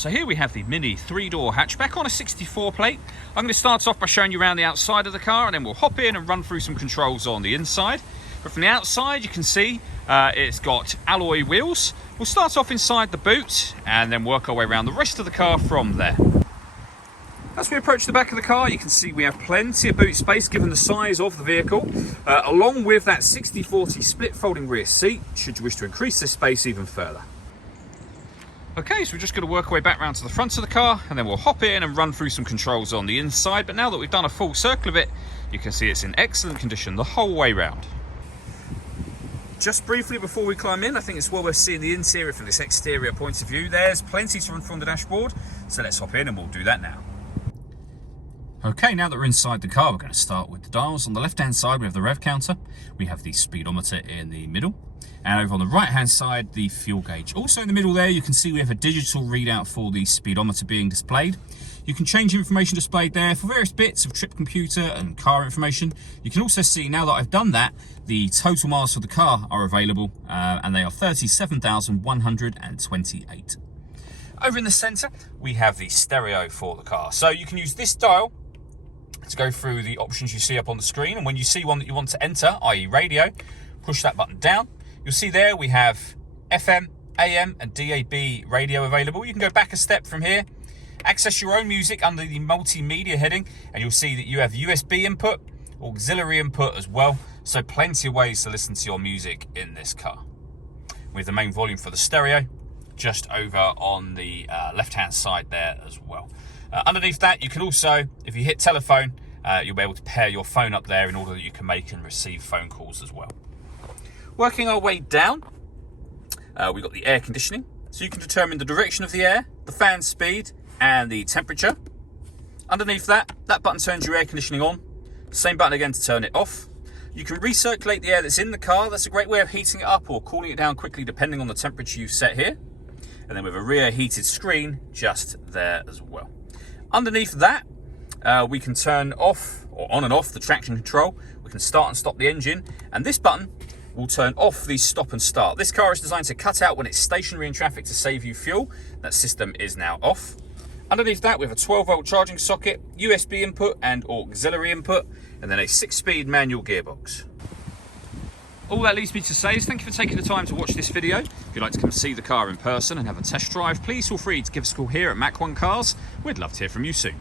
So here we have the Mini 3-door hatchback on a 64 plate. I'm going to start off by showing you around the outside of the car, and then we'll hop in and run through some controls on the inside. But from the outside you can see it's got alloy wheels. We'll start off inside the boot and then work our way around the rest of the car from there. As we approach the back of the car, you can see we have plenty of boot space given the size of the vehicle, along with that 60/40 split folding rear seat, should you wish to increase this space even further. Okay, so we're just going to work our way back round to the front of the car, and then we'll hop in and run through some controls on the inside. But now that we've done a full circle of it, you can see it's in excellent condition the whole way round. Just briefly before we climb in, I think it's well worth seeing the interior from this exterior point of view. There's plenty to run through on the dashboard, so let's hop in and we'll do that now. Okay, now that we're inside the car, we're going to start with the dials. On the left-hand side, we have the rev counter. We have the speedometer in the middle. And over on the right-hand side, the fuel gauge. Also in the middle there, you can see we have a digital readout for the speedometer being displayed. You can change information displayed there for various bits of trip computer and car information. You can also see, now that I've done that, the total miles for the car are available, and they are 37,128. Over in the centre, we have the stereo for the car. So you can use this dial to go through the options you see up on the screen, and when you see one that you want to enter, i.e. radio, push that button down. You'll see there we have FM, AM and DAB radio available. You can go back a step from here, access your own music under the multimedia heading, and you'll see that you have USB input, auxiliary input as well, so plenty of ways to listen to your music in this car. With the main volume for the stereo just over on the left hand side there as well. Underneath that, you can also, if you hit telephone, you'll be able to pair your phone up there in order that you can make and receive phone calls as well. Working our way down, we've got the air conditioning, so you can determine the direction of the air, the fan speed and the temperature. Underneath that button turns your air conditioning on. Same button again to turn it off. You can recirculate the air that's in the car. That's a great way of heating it up or cooling it down quickly depending on the temperature you've set here. And then with a rear heated screen just there as well. Underneath that, we can turn off or on and off the traction control. We can start and stop the engine, and this button will turn off the stop and start. This car is designed to cut out when it's stationary in traffic to save you fuel. That system is now off. Underneath that, we have a 12-volt charging socket, USB input and auxiliary input, and then a 6-speed manual gearbox. All that leaves me to say is thank you for taking the time to watch this video. If you'd like to come see the car in person and have a test drive, please feel free to give us a call here at Mach 1 Cars. We'd love to hear from you soon.